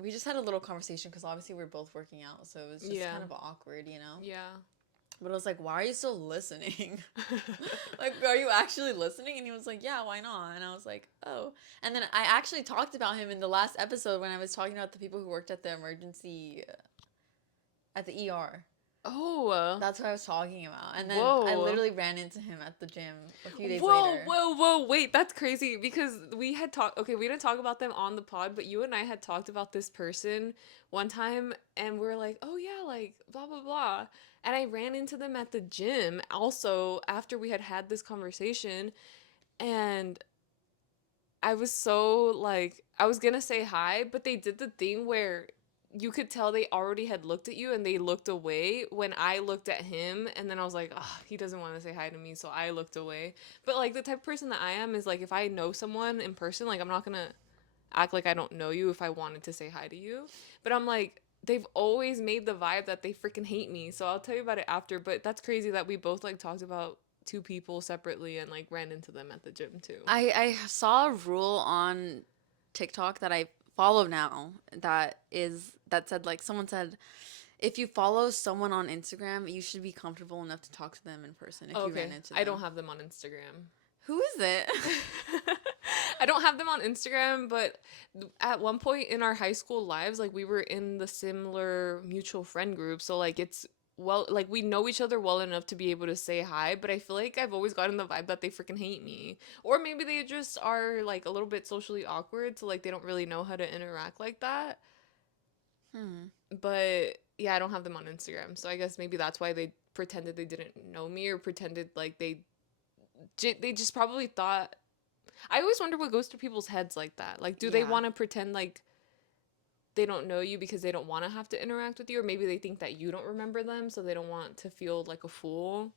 we just had a little conversation because obviously we are both working out, so it was just Yeah. kind of awkward, you know. Yeah. But I was like, "Why are you still listening? Like, are you actually listening?" And he was like, "Yeah, why not?" And I was like, "Oh." And then I actually talked about him in the last episode when I was talking about the people who worked at the emergency, at the ER. Oh. That's what I was talking about. And then I Whoa. literally ran into him at the gym a few days Whoa, later. whoa, whoa, wait, that's crazy because we had talked, okay, we didn't talk about them on the pod, but you and I had talked about this person one time and we were like, oh yeah, like blah, blah, blah. And I ran into them at the gym also after we had had this conversation and I was so like, I was gonna say hi, but they did the thing where you could tell they already had looked at you and they looked away when I looked at him. And then I was like, oh, he doesn't want to say hi to me. So I looked away. But like the type of person that I am is like, if I know someone in person, like I'm not gonna act like I don't know you if I wanted to say hi to you. But I'm like, they've always made the vibe that they freaking hate me. So I'll tell you about it after. But that's crazy that we both like talked about two people separately and like ran into them at the gym too. I saw a rule on TikTok that I follow now that said, like, someone said, if you follow someone on Instagram, you should be comfortable enough to talk to them in person if you ran Okay, into I don't them. have them on Instagram. Who is it? I don't have them on Instagram, but at one point in our high school lives, like we were in the similar mutual friend group. So like it's well, like we know each other well enough to be able to say hi, but I feel like I've always gotten the vibe that they freaking hate me. Or maybe they just are like a little bit socially awkward, so like they don't really know how to interact like that. Hmm. But yeah, I don't have them on Instagram. So I guess maybe that's why they pretended they didn't know me or pretended like they just probably thought. I always wonder what goes through people's heads like that. Like, do they Yeah. want to pretend like they don't know you because they don't want to have to interact with you, or maybe they think that you don't remember them, so they don't want to feel like a fool.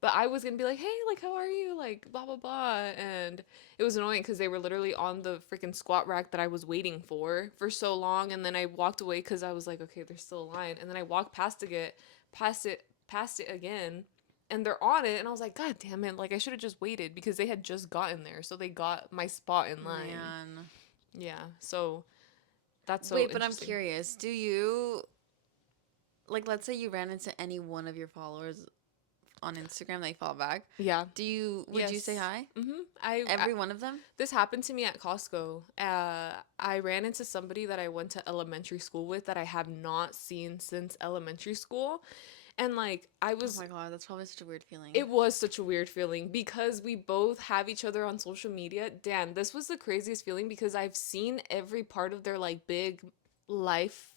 But I was gonna be like, hey, like, how are you? Like, blah blah blah, and it was annoying because they were literally on the freaking squat rack that I was waiting for so long, and then I walked away because I was like, okay, there's still a line, and then I walked past it again, and they're on it, and I was like, god damn it, like I should have just waited because they had just gotten there, so they got my spot in line. Man. Yeah, so that's so Wait, but I'm interesting. curious. Do you, like, let's say you ran into any one of your followers on Instagram, they follow back. Yeah. Would you say Yes. hi? I Every one of them? this happened to me at Costco. I ran into somebody that I went to elementary school with that I have not seen since elementary school, and like I Oh was my god, that's probably such a weird feeling. it was such a weird feeling because we both have each other on social media. Dan, this was the craziest feeling because I've seen every part of their like big life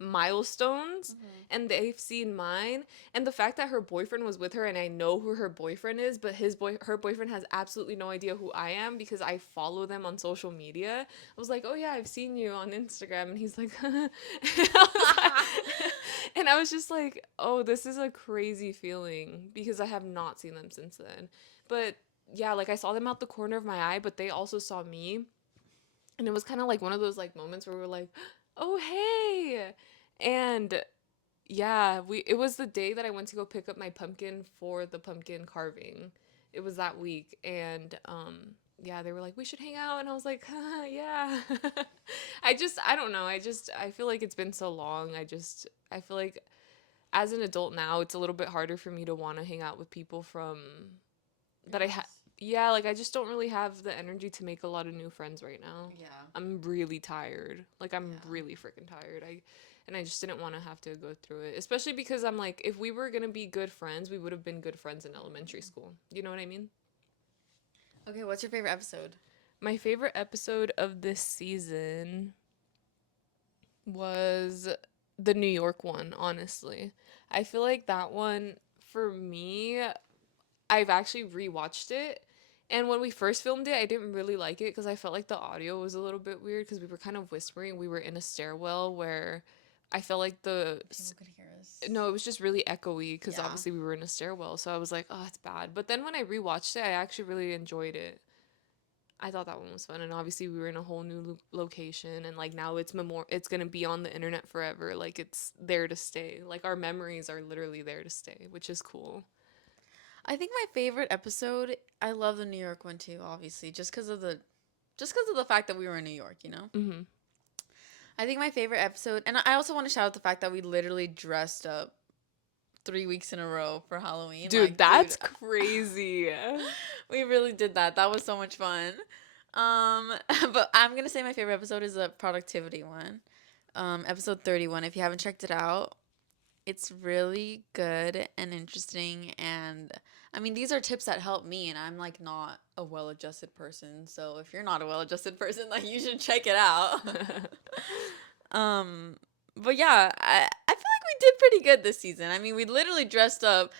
milestones and they've seen mine, and the fact that her boyfriend was with her and I know who her boyfriend is, but her boyfriend has absolutely no idea who I am because I follow them on social media. I was like, oh yeah, I've seen you on Instagram, and he's like and and I was just like, oh, this is a crazy feeling because I have not seen them since then. But yeah, like I saw them out the corner of my eye, but they also saw me, and it was kind of like one of those like moments where we were like, oh hey. And yeah, we it was the day that I went to go pick up my pumpkin for the pumpkin carving. It was that week, and yeah, they were like, we should hang out, and I was like, yeah. I don't know, I feel like it's been so long. I feel like as an adult now, it's a little bit harder for me to want to hang out with people from Your that I had. past. Yeah, like I just don't really have the energy to make a lot of new friends right now. Yeah. I'm really tired. Like I'm Yeah. really freaking tired. I just didn't want to have to go through it, especially because I'm like, if we were going to be good friends, we would have been good friends in elementary school. You know what I mean? Okay, what's your favorite episode? My favorite episode of this season was the New York one, honestly. I feel like that one, for me, I've actually rewatched it. And when we first filmed it, I didn't really like it because I felt like the audio was a little bit weird because we were kind of whispering. We were in a stairwell where I felt like People could hear us. no, it was just really echoey because Yeah. obviously we were in a stairwell. So I was like, oh, it's bad. But then when I rewatched it, I actually really enjoyed it. I thought that one was fun, and obviously we were in a whole new location, and like now it's gonna be on the internet forever. Like it's there to stay. Like our memories are literally there to stay, which is cool. I think my favorite episode, I love the New York one too, obviously, just because of the fact that we were in New York, you know? Hmm. I think my favorite episode, and I also want to shout out the fact that we literally dressed up 3 weeks in a row for Halloween. Dude, Like, dude, that's crazy. we really did that. That was so much fun. Um, but I'm gonna say my favorite episode is the productivity one. Episode 31. If you haven't checked it out, it's really good and interesting. And I mean, these are tips that help me, and I'm like not a well-adjusted person. So if you're not a well-adjusted person, like you should check it out. um, but yeah, I feel like we did pretty good this season. I mean, we literally dressed up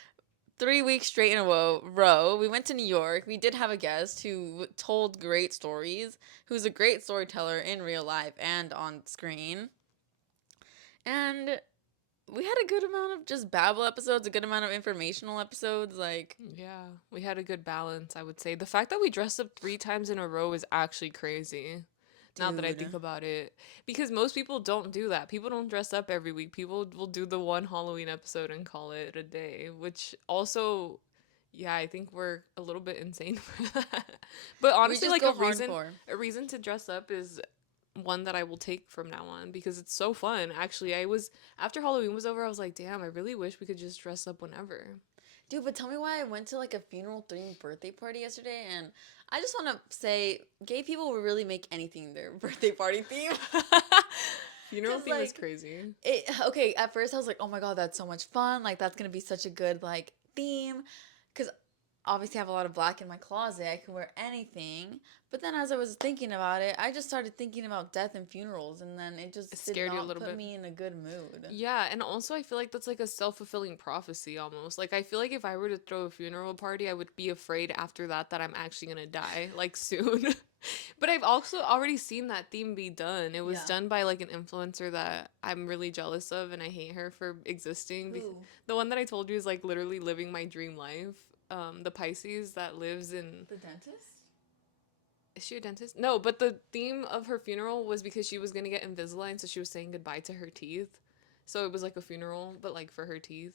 3 weeks straight in a row. We went to New York. We did have a guest who told great stories, who's a great storyteller in real life and on screen. And we had a good amount of just babble episodes, a good amount of informational episodes. Like, Yeah, we had a good balance, I would say. The fact that we dressed up 3 times in a row is actually crazy. Now that I think dude, about it, because most people don't do that. People don't dress up every week. People will do the one Halloween episode and call it a day, which also, yeah, I think we're a little bit insane for that. But we honestly, just like go hardcore. a reason to dress up is one that I will take from now on because it's so fun. Actually, I was after Halloween was over, I was like, damn, I really wish we could just dress up whenever. Dude, but tell me why I went to like a funeral themed birthday party yesterday, and I just want to say, gay people will really make anything their birthday party theme. Funeral Cause theme is like crazy. it, okay, at first I was like, oh my god, that's so much fun. Like that's gonna be such a good like theme, cause obviously I have a lot of black in my closet. I can wear anything. But then as I was thinking about it, I just started thinking about death and funerals, and then it It just did scared you a not little put bit. me in a good mood. Yeah, and also I feel like that's like a self-fulfilling prophecy almost. Like I feel like if I were to throw a funeral party, I would be afraid after that I'm actually gonna die like soon. But I've also already seen that theme be done. It was Yeah. done by like an influencer that I'm really jealous of and I hate her for existing. Who? The one that I told you is like literally living my dream life. The Pisces that lives in The dentist? is she a dentist? No, but the theme of her funeral was because she was gonna get Invisalign, so she was saying goodbye to her teeth. So it was like a funeral, but like for her teeth.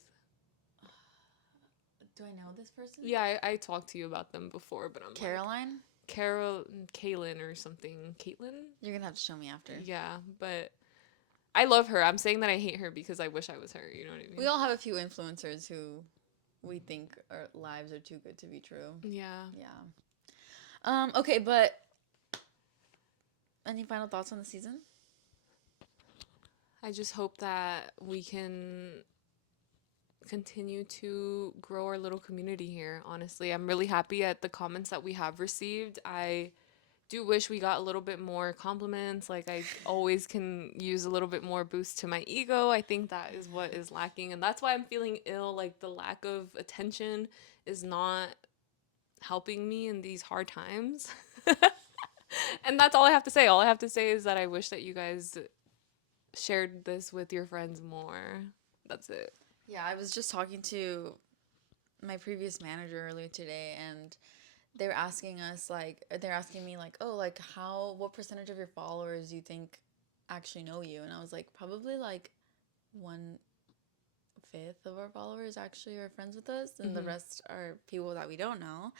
Do I know this person? Yeah, I talked to you about them before, but I'm like Caroline? Carol, Kaylin or something. Caitlin? You're gonna have to show me after. Yeah, but I love her. I'm saying that I hate her because I wish I was her. You know what I We mean? all have a few influencers who we think our lives are too good to be true. Yeah. Yeah. Okay, but any final thoughts on the season? I just hope that we can continue to grow our little community here. Honestly, I'm really happy at the comments that we have received. I do wish we got a little bit more compliments. Like I always can use a little bit more boost to my ego. I think that is what is lacking and that's why I'm feeling ill. Like the lack of attention is not helping me in these hard times. And that's all I have to say. All I have to say is that I wish that you guys shared this with your friends more. That's it. Yeah, I was just talking to my previous manager earlier today, and they're asking me like, oh, like what percentage of your followers do you think actually know you? And I was like, probably like 1/5 of our followers actually are friends with us, and the Hmm. rest are people that we don't know.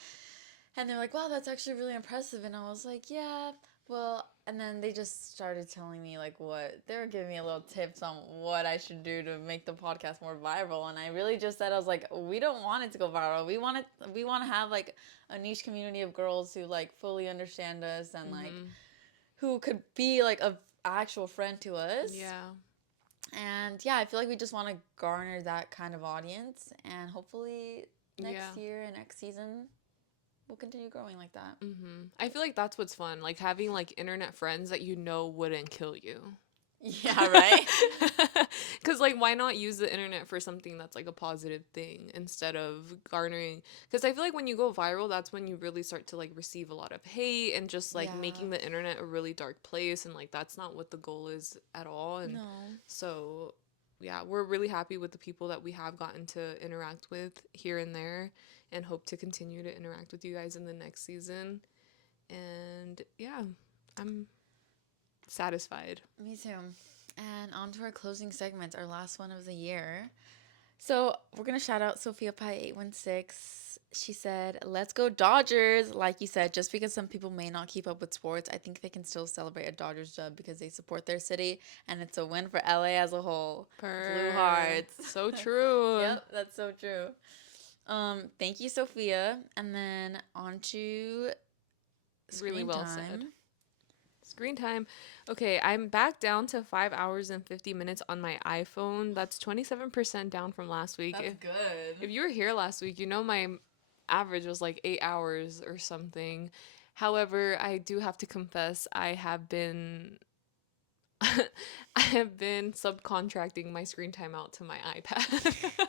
And they're like, wow, that's actually really impressive. And I was like, yeah, well, and then they just started telling me like they were giving me a little tips on what I should do to make the podcast more viral. And I really just said, I was like, we don't want it to go viral. We want to have like a niche community of girls who like fully understand us and like Hmm. who could be like a actual friend to us. Yeah. And yeah, I feel like we just want to garner that kind of audience, and hopefully Yeah. next year and next season we'll continue growing like that. I feel like that's what's fun. Like having like internet friends that you know wouldn't kill you. Yeah, right? Because, like, why not use the internet for something that's like a positive thing instead of garnering? Because I feel like when you go viral, that's when you really start to like receive a lot of hate and just like Yeah. making the internet a really dark place. And like, that's not what the goal is at all. And No. so, yeah, we're really happy with the people that we have gotten to interact with here and there and hope to continue to interact with you guys in the next season. And yeah, I'm satisfied. Me too. And on to our closing segment, our last one of the year. So we're gonna shout out Sophia Pie 816. She said, "Let's go Dodgers!" Like you said, just because some people may not keep up with sports, I think they can still celebrate a Dodgers dub because they support their city, and it's a win for LA as a whole. Blue Per. Hearts. So true. Yep, that's so true. Thank you, Sophia. And then on to Really screen well said. time. Screen time. Okay, I'm back down to 5 hours and 50 minutes on my iPhone. That's 27% down from last week. That's If good. you were here last week, you know my average was like 8 hours or something. However, I do have to confess, I have been I have been subcontracting my screen time out to my iPad.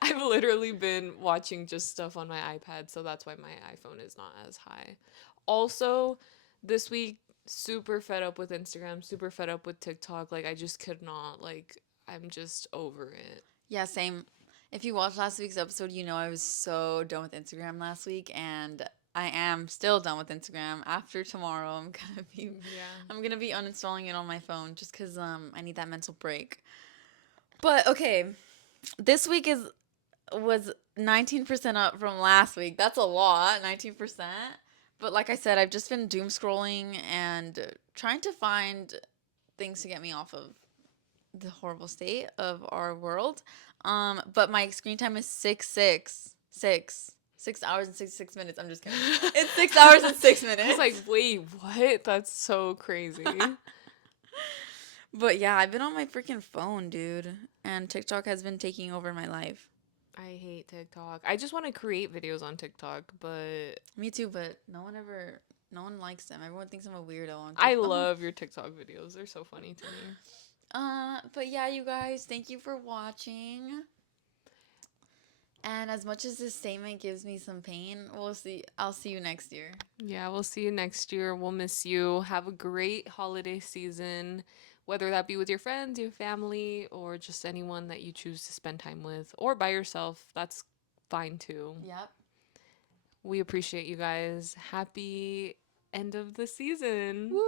I've literally been watching just stuff on my iPad, so that's why my iPhone is not as high. Also, this week, super fed up with Instagram, super fed up with TikTok. Like, I just could not, like, I'm just over it. Yeah, same. If you watched last week's episode, you know I was so done with Instagram last week, and I am still done with Instagram. After tomorrow, Yeah. I'm gonna be uninstalling it on my phone just because I need that mental break. But okay, this week is was 19% up from last week. That's a lot, 19%. But like I said, I've just been doom scrolling and trying to find things to get me off of the horrible state of our world. But my screen time is 6 hours and 66 minutes. I'm just kidding. It's 6 hours and six I was like, minutes. wait, what? That's so crazy. But yeah, I've been on my freaking phone, dude. And TikTok has been taking over my life. I hate TikTok. I just want to create videos on TikTok, but Me too, but no one likes them. Everyone thinks I'm a weirdo on I TikTok. love your TikTok videos. They're so funny to me. But yeah, you guys, thank you for watching. And as much as this statement gives me some pain, we'll see. I'll see you next year. Yeah, we'll see you next year. We'll miss you. Have a great holiday season, whether that be with your friends, your family, or just anyone that you choose to spend time with, or by yourself. That's fine too. Yep. We appreciate you guys. Happy end of the season. Woo!